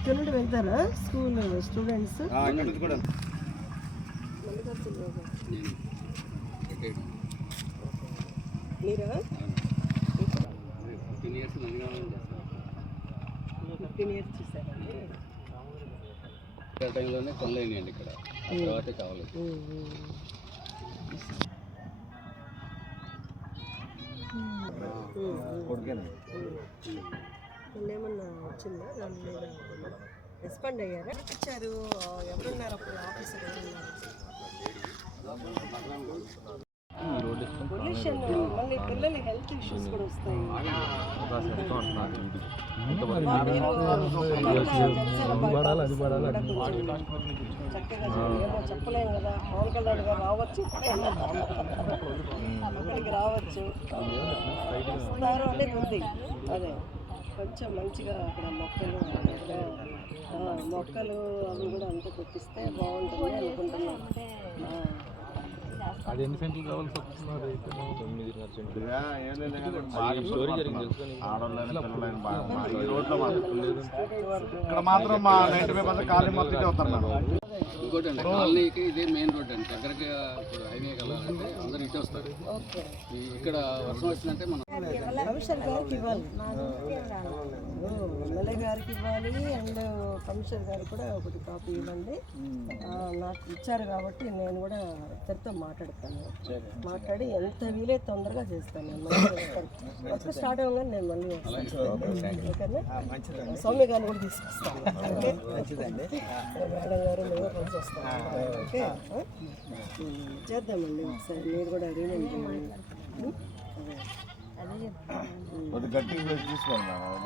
ఇక్కడ నుండి వెళ్తారా స్కూల్ స్టూడెంట్స్? మీరా 15 ఇయర్స్ చూసారండి. టైంలోనే పనులు అయినాయండి ఇక్కడ, తర్వాతే కావాలి. ఏమన్నా వచ్చిందా దాని మీద రెస్పాండ్ అయ్యారా? ఇచ్చారు ఎవరున్నారు అప్పుడు ఆఫీసర్ పొల్యూషన్ మళ్ళీ పిల్లలకి హెల్త్ ఇష్యూస్ కూడా వస్తాయి. చక్కగా ఏమో చెప్పలేము కదా, పవన్ కళ్యాణ్ గారు రావచ్చు, అక్కడికి రావచ్చు, వస్తారు అనేది ఉంది. అదే కొంచెం మంచిగా అక్కడ మొక్కలు అవి కూడా అంతా తెప్పిస్తే బాగుంటుంది అనుకుంటున్నాను. అది ఎన్ని సెంట్లు కావాల్సి వస్తున్నారు? 9.5 సెంట్లు. ఇక్కడ మాత్రం మా 95% ఖాళీ మొత్తం వస్తున్నారు. ఇంకోటి అండి, కాలనీకి ఇదే మెయిన్ రోడ్ అండి. దగ్గరకి ఇప్పుడు హైవే వెళ్ళాలంటే అందరు ఇటే వస్తారు. ఇక్కడ వర్షం వచ్చిందంటే మనం కమిషనర్ గారికి ఇవ్వాలి, ఎమ్మెల్యే గారికి ఇవ్వాలి, అండ్ కమిషనర్ గారికి కూడా ఒకటి కాపీ ఇవ్వండి. నాకు ఇచ్చారు కాబట్టి నేను కూడా ఇద్దరితో మాట్లాడతాను, మాట్లాడి ఎంత వీలే తొందరగా చేస్తాను. నేను మళ్ళీ వర్క్ స్టార్ట్ అవ్వగానే నేను మళ్ళీ ఓకేనా, సౌమ్య గారిని కూడా తీసుకొస్తాను. ఓకే మేడం గారు మేము కలిసి వస్తాను. ఓకే చేద్దామండి ఒకసారి, మీరు కూడా రీనెంట్ చేయండి.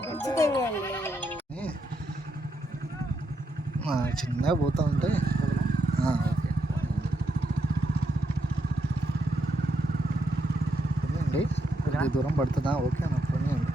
ఖచ్చితంగా అండి. చిన్నగా పోతా ఉంటే ఓకే అండి, దూరం పడుతుందా? ఓకే అన్న, ఫోన్ చేయండి.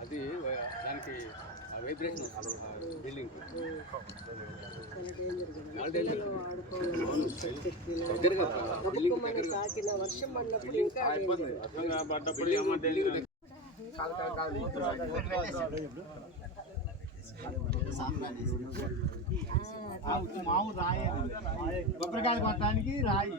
అది దానికి వైబ్రేషన్ బిల్డింగ్ తాకిన వర్షం పడినప్పుడు ఇంకా మామూలు రాయి, కొబ్బరికాయలు కొట్టడానికి రాయి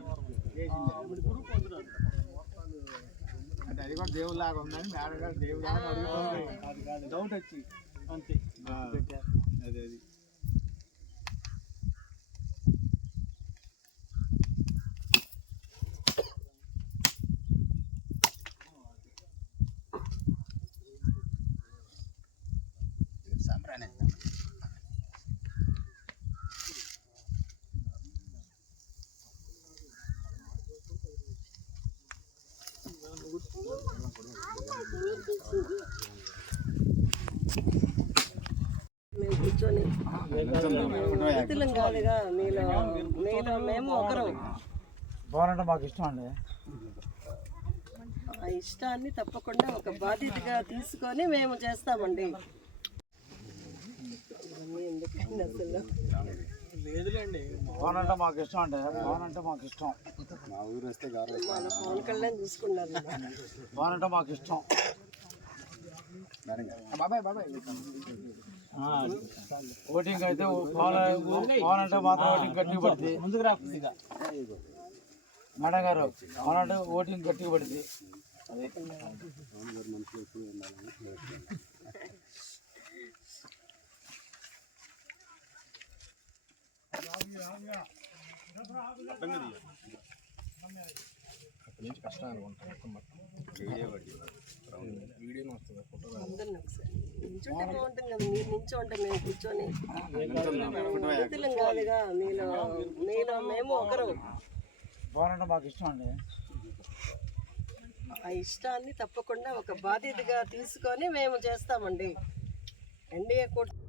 అంటే అది కూడా దేవులాగా ఉందని మేడం గారు దేవులాగా అడుగుతుంది. డౌట్ వచ్చి అంతే. అదే అది మేము కూర్చొని కాదుగా, మీలో మేము ఒకరు. బాగుంటే మాకు ఇష్టం అండి. ఆ ఇష్టాన్ని తప్పకుండా ఒక బాధ్యతగా తీసుకొని మేము చేస్తామండి. ఎందుకండి అసలు లేదులేండి, పవన్ అంటే మాకు ఇష్టం అండి. పవన్ అంటే మాకు ఇష్టం. మా ఊరు వస్తే మన పవన్ కళ్యాణ్ చూసుకున్నారు. పవన్ అంటే మాకు ఇష్టం. బాబాయ్ ఓటింగ్ అయితే పవన్ అంటే మాత్రం ఓటింగ్ గట్టిగా పడుతుంది. ముందుకు రా మేడం గారు, పవన్ అంటే ఓటింగ్ గట్టిగా పడుతుంది. అక్కడి నుంచి కష్టాలు ఉంటాయి. వీడియోని వస్తుంది, ఫోటో నించుంటే బాగుంటుంది కదా, మీరు నించోంటే మేము కూర్చొని కాదుగా, మీలో మేము ఒకరు. బాగుంటే మాకు ఇష్టం అండి. ఆ ఇష్టాన్ని తప్పకుండా ఒక బాధ్యతగా తీసుకొని మేము చేస్తామండి. ఎన్డీఏ కూటమి